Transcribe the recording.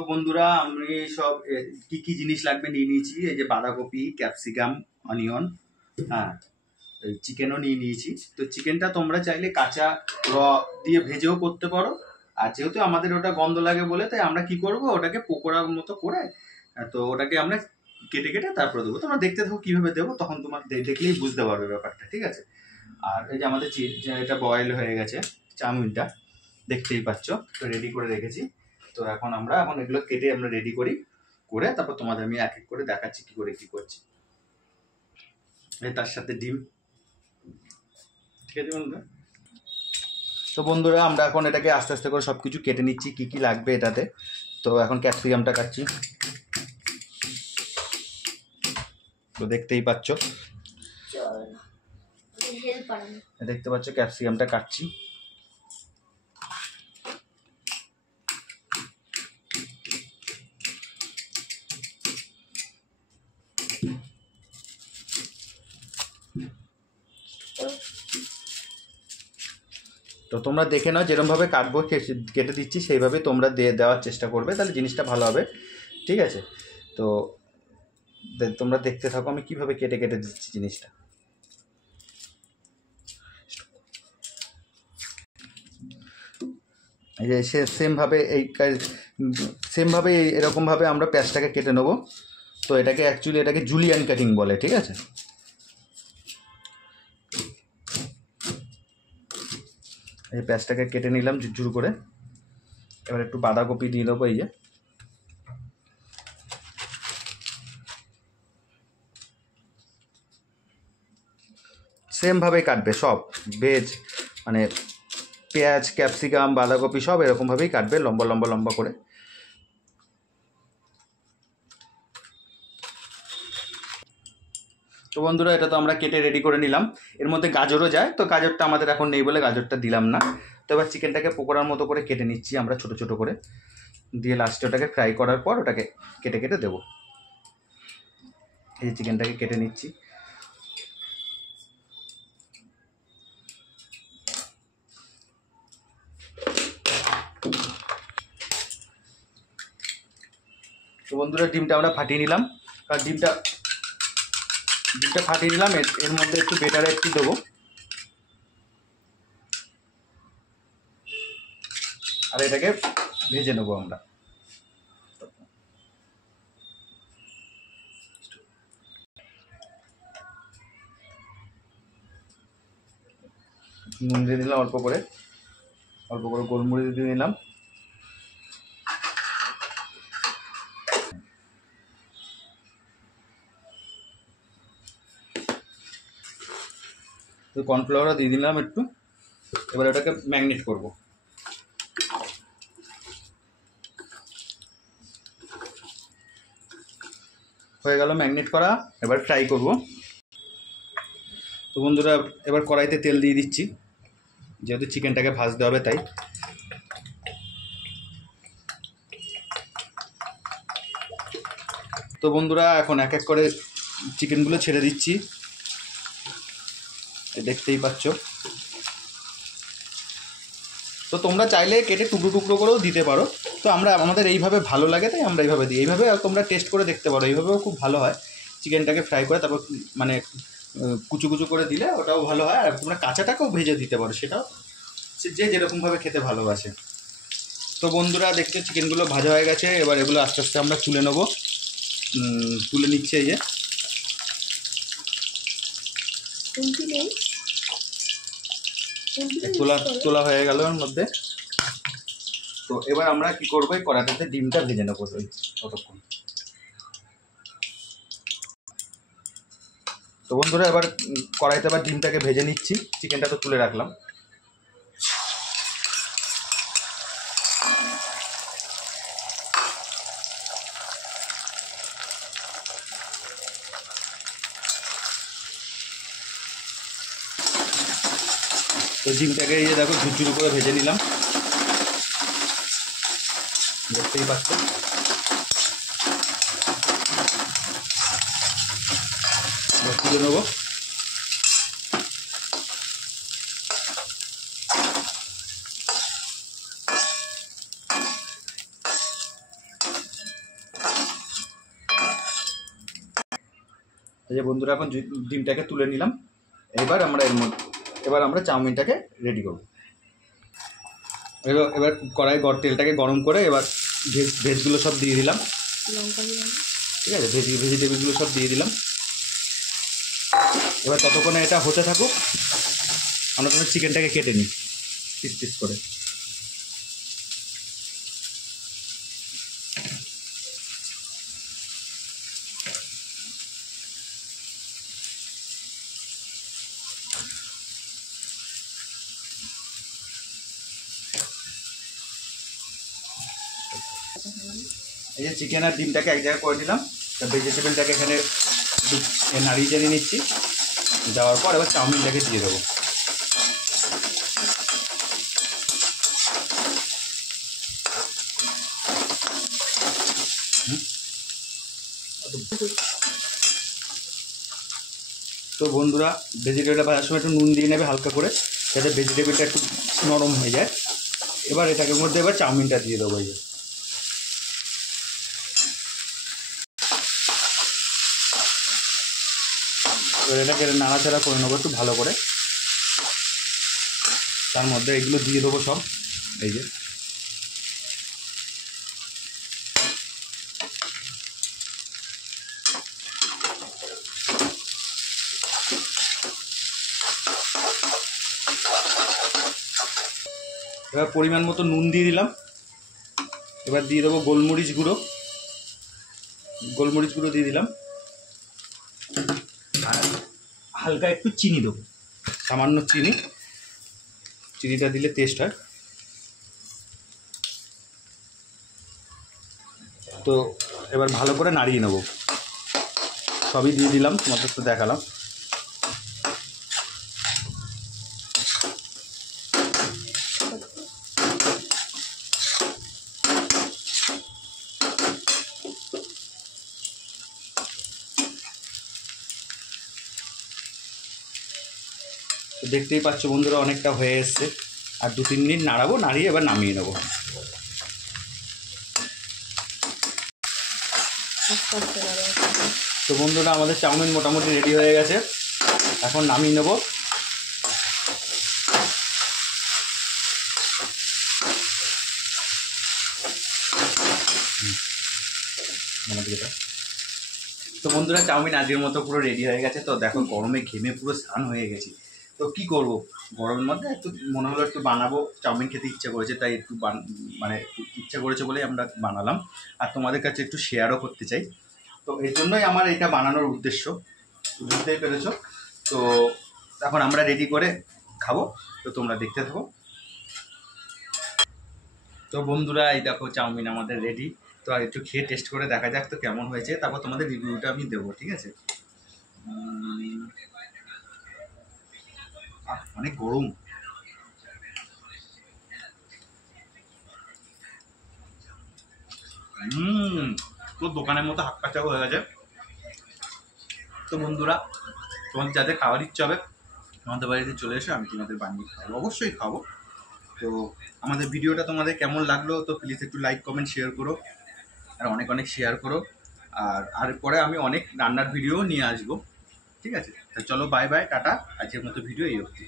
তো বন্ধুরা আমি সব কি কি জিনিস লাগবে নিয়ে নিয়েছি। এই যে বাঁধাকপি, ক্যাপসিকাম, অনিয়ন, হ্যাঁ, চিকেনও নিয়ে নিয়েছি। তো চিকেনটা তোমরা চাইলে কাঁচা র দিয়ে ভেজেও করতে পারো। আর যেহেতু আমাদের ওটা গন্ধ লাগে বলে তাই আমরা কি করব, ওটাকে পকোড়ার মতো করে তো ওটাকে আমরা কেটে কেটে তারপরে দেবো। তোমরা দেখতে থাকো কিভাবে দেবো, তখন তোমার দেখলেই বুঝতে পারবে ব্যাপারটা, ঠিক আছে? আর এই যে আমাদের এটা বয়েল হয়ে গেছে, চাউমিনটা দেখতেই পাচ্ছ, তো রেডি করে রেখেছি। তো এখন এগুলো কেটে আমরা রেডি করি, করে তারপর তোমাদের আমি এক এক করে দেখাচ্ছি কি করে কি করছি। তার সাথে ডিম, ঠিক আছে বন্ধুরা? তো বন্ধুরা আমরা এখন এটাকে আস্তে আস্তে করে সব কিছু কেটে নিচ্ছি কি কি লাগবে এটাতে। তো এখন ক্যাপসিকামটা কাটছি, তো দেখতেই পাচ্ছ, ক্যাপসিকামটা কাটছি। তো তোমরা দেখে নাও যেরকম ভাবে কাটবো, কেটে দিচ্ছি সেইভাবে তোমরা দেওয়ার চেষ্টা করবে, তাহলে জিনিসটা ভালো হবে, ঠিক আছে? তো তোমরা দেখতে থাকো আমি কিভাবে কেটে কেটে দিচ্ছি জিনিসটা। এই যে সেমভাবে এরকমভাবে আমরা পেঁয়াজটাকে কেটে নেবো। তো এটাকে জুলিয়ান কাটিং বলে, ঠিক আছে? এই পেঁয়াজটাকে কেটে নিলাম ঝুরঝুর করে। এবার একটু বাঁধাকপি দিয়ে দেবো, এই যে সেমভাবেই কাটবে সব, ভেজ মানে পেঁয়াজ, ক্যাপসিকাম, বাঁধাকপি সব এরকমভাবেই কাটবে, লম্বা লম্বা লম্বা করে। তো বন্ধুরা এটা তো আমরা কেটে রেডি করে নিলাম। এর মধ্যে গাজরও যায়, তো গাজরটা আমাদের এখন নেই বলে গাজরটা দিলাম না। তো এবার চিকেনটাকে পকোড়ার মতো করে কেটে নিচ্ছি আমরা ছোট ছোট করে, দিয়ে লাস্টে ওটাকে ফ্রাই করার পর ওটাকে কেটে কেটে দেবো। এই চিকেনটাকে কেটে নিচ্ছি। তো বন্ধুরা ডিমটা আমরা ফাটিয়ে নিলাম, কারণ ডিমটা ফাটিয়ে নিলাম। এর মধ্যে একটু বেটারে একটু দেবো, আর এটাকে ভেজে নেবো আমরা। নুন দিয়ে দিলাম অল্প করে গোলমরিচ দিয়ে নিলাম। তো কর্নফ্লাওয়ারও দিয়ে দিলাম একটু। এবার এটাকে ম্যারিনেট করব। হয়ে গেল ম্যারিনেট করা, এবার ফ্রাই করব। তো বন্ধুরা এবার কড়াইতে তেল দিয়ে দিচ্ছি, যেহেতু চিকেনটাকে ভাজতে হবে তাই। তো বন্ধুরা এখন এক এক করে চিকেনগুলো ছেড়ে দিচ্ছি, দেখতেই পাচ্ছ। তো তোমরা চাইলে কেটে টুকরো টুকরো করেও দিতে পারো, তো আমাদের এইভাবে ভালো লাগে তাই আমরা এইভাবে দিই। এইভাবে তোমরা টেস্ট করে দেখতে পারো, এইভাবেও খুব ভালো হয়। চিকেনটাকে ফ্রাই করে তারপর মানে কুচু কুচু করে দিলে ওটাও ভালো হয়, আর তোমরা কাঁচাটাকেও ভেজে দিতে পারো, সেটাও যে যেরকমভাবে খেতে ভালোবাসে। তো বন্ধুরা দেখতে চিকেনগুলো ভাজা হয়ে গেছে, এবার এগুলো আস্তে আস্তে আমরা তুলে নেবো। তুলে নিচ্ছে, এই যে তোলা হয়ে গেল এর মধ্যে। তো এবার আমরা কি করবো, এই কড়াইটাতে ডিমটা ভেজে নেবো ততক্ষণ। তো বন্ধুরা এবার কড়াইতে আবার ডিমটাকে ভেজে নিচ্ছি, চিকেনটা তো তুলে রাখলাম। তো ডিমটাকে এই যে দেখো ঝুরঝুরি করে ভেজে নিলাম, দেখতেই পাচ্ছ। তুলে নেবো। এই যে বন্ধুরা এখন ডিমটাকে তুলে নিলাম। এবার আমরা চাউমিনটাকে রেডি করব। এবার তেলটাকে গরম করে এবার ভেজগুলো সব দিয়ে দিলাম, ঠিক আছে, ভেজিটেবলগুলো সব দিয়ে দিলাম। এবার ততক্ষণে এটা হতে থাকুক, আমরা তখন চিকেনটাকে কেটে নিই পিস পিস করে। এই যে চিকেন আর ডিমটাকে এক জায়গায় করে দিলাম, ভেজিটেবলটাকে এখানে নাড়িয়ে চাড়িয়ে নিচ্ছি। দেওয়ার পর এবার চাউমিনটাকে দিয়ে দেবো। তো বন্ধুরা, ভেজিটেবলটা ভাজার সময় একটু নুন দিয়ে নেবে হালকা করে, যাতে ভেজিটেবলটা একটু নরম হয়ে যায়। এবার এটাকে মধ্যে এবার চাউমিনটা দিয়ে দেবো। এই যে এবার এটাকে নাড়াচাড়া করে নেবো একটু ভালো করে। তার মধ্যে এগুলো দিয়ে দেবো সব। এই যে এবার পরিমাণ মতো নুন দিয়ে দিলাম। এবার দিয়ে দেবো গোলমরিচ গুঁড়ো দিয়ে দিলাম। আর হালকা একটু চিনি দেবো, সামান্য চিনিটা দিলে টেস্ট হয়। তো এবার ভালো করে নাড়িয়ে নেব। সবই দিয়ে দিলাম, তোমাদের তো দেখালাম। তো দেখতেই পাচ্ছ বন্ধুরা, অনেকটা হয়ে এসছে। আর 2-3 মিনিট নাড়াবো, নাড়িয়ে এবার নামিয়ে নেবো। তো বন্ধুরা, আমাদের চাউমিন মোটামুটি রেডি হয়ে গেছে, এখন নামিয়ে নেব। তো বন্ধুরা, চাউমিন আজকের মতো পুরো রেডি হয়ে গেছে। তো দেখো, গরমে ঘেমে পুরো স্নান হয়ে গেছি। তো কি করব, গরমের মধ্যে একটু মনে হলো একটু বানাবো, চাউমিন খেতে ইচ্ছা করেছে, তাই একটু একটু ইচ্ছা করেছে বলেই আমরা বানালাম। আর তোমাদের কাছে একটু শেয়ারও করতে চাই। তো এর জন্যই আমার এটা বানানোর উদ্দেশ্য, বুঝতেই পেরেছো। তো এখন আমরা রেডি করে খাবো, তো তোমরা দেখতে থাকো। তো বন্ধুরা, এই দেখো চাউমিন আমাদের রেডি। তো আর একটু খেয়ে টেস্ট করে দেখা যাক তো কেমন হয়েছে, তারপর তোমাদের রিভিউটা আমি দেবো, ঠিক আছে। অনেক গরম। তো দোকানের মতো হাত কাটা হয়ে গেছে। তো বন্ধুরা, তোমাদের যাদের খাওয়ার ইচ্ছা হবে আমাদের বাড়িতে চলে এসে আমি তোমাদের বানিয়ে খাবো, অবশ্যই খাবো। তো আমাদের ভিডিওটা তোমাদের কেমন লাগলো তো প্লিজ একটু লাইক কমেন্ট শেয়ার করো, আর অনেক অনেক শেয়ার করো। আর পরে আমি অনেক রান্নার ভিডিও নিয়ে আসবো, ঠিক আছে। তো চলো, বাই বাই, টাটা। আজকের মতো ভিডিও এই অবধি।